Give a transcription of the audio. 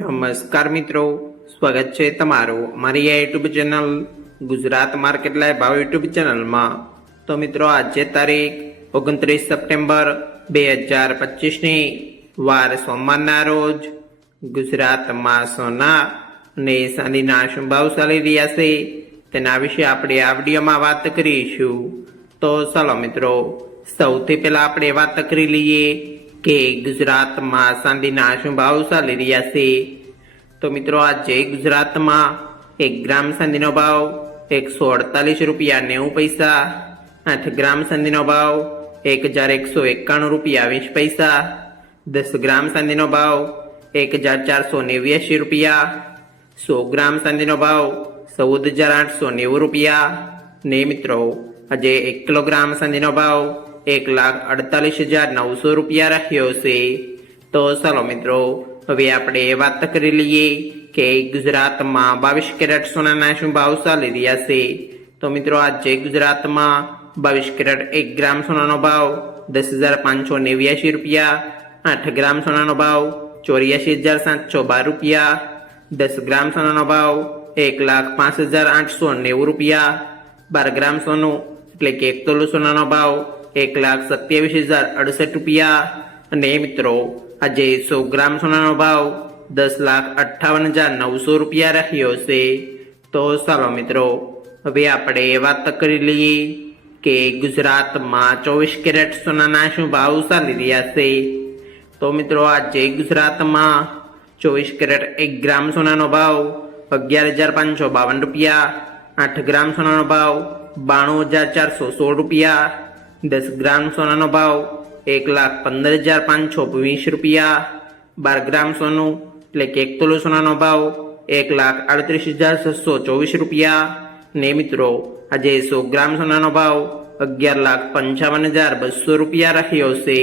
નમસ્કાર મિત્રો, સ્વાગત છે તમારું અમારી આ YouTube channel Gujarat market live ભાવ યુટ્યુબ ચેનલમાં। તો મિત્રો આજે તારીખ 29 સપ્ટેમ્બર 2025ની વાર સોમવારના રોજ ગુજરાતમાં સોના અને ચાંદીના શું ભાવ ચાલી રહ્યા છે તેના વિશે આપણે આ વિડીયોમાં વાત કરીશું। તો ચાલો મિત્રો, સૌથી પહેલા આપણે વાત કરી લઈએ કે ગુજરાતમાં ચાંદીના શું ભાવ ચાલી રહ્યા છે। તો મિત્રો આજે ગુજરાતમાં 1 ગ્રામ ચાંદીનો ભાવ 148 રૂપિયા 90 પૈસા, 8 ગ્રામ ચાંદીનો ભાવ 1191 રૂપિયા 20 પૈસા, 10 ગ્રામ ચાંદીનો ભાવ 1489 રૂપિયા, 100 ગ્રામ ચાંદીનો ભાવ 14890 રૂપિયા ને મિત્રો આજે 1 કિલોગ્રામ ચાંદીનો ભાવ 1,48,900 રૂપિયા રહ્યો છે। તો ચાલો મિત્રો, હવે આપણે વાત કરી લઈએ કે ગુજરાતમાં 22 કેરેટ સોનાના શું ભાવ ચાલી રહ્યા છે। તો મિત્રો આજે ગુજરાતમાં 22 કેરેટ 1 ગ્રામ સોનાનો ભાવ 10,589 રૂપિયા, 8 ગ્રામ સોનાનો ભાવ 84,712 રૂપિયા, 10 ગ્રામ સોનાનો ભાવ 1,05,890 રૂપિયા, 12 ગ્રામ સોનું એટલે કે 1 તોલો સોનાનો ભાવ 1,27,068 રૂપિયા અને મિત્રો આજે 100 ગ્રામ સોનાનો ભાવ 10,58,900 રૂપિયા રહ્યો છે। તો ચાલો મિત્રો, હવે આપણે વાત કરી લઈએ કે ગુજરાતમાં 24 કેરેટ સોનાના શું ભાવ ચાલી રહ્યા છે। તો મિત્રો આજે ગુજરાતમાં 24 કેરેટ 1 ગ્રામ સોનાનો ભાવ 11,552 રૂપિયા, 8 ગ્રામ સોનાનો ભાવ 92,416 રૂપિયા, 10 ગ્રામ સોનાનો ભાવ 1,15,520 રૂપિયા, 12 ગ્રામ સોનું એટલે કે 1 તોલો સોનાનો ભાવ 1,38,624 રૂપિયા ને મિત્રો આજે 100 ગ્રામ સોનાનો ભાવ 11,55,200 રૂપિયા રહ્યો છે।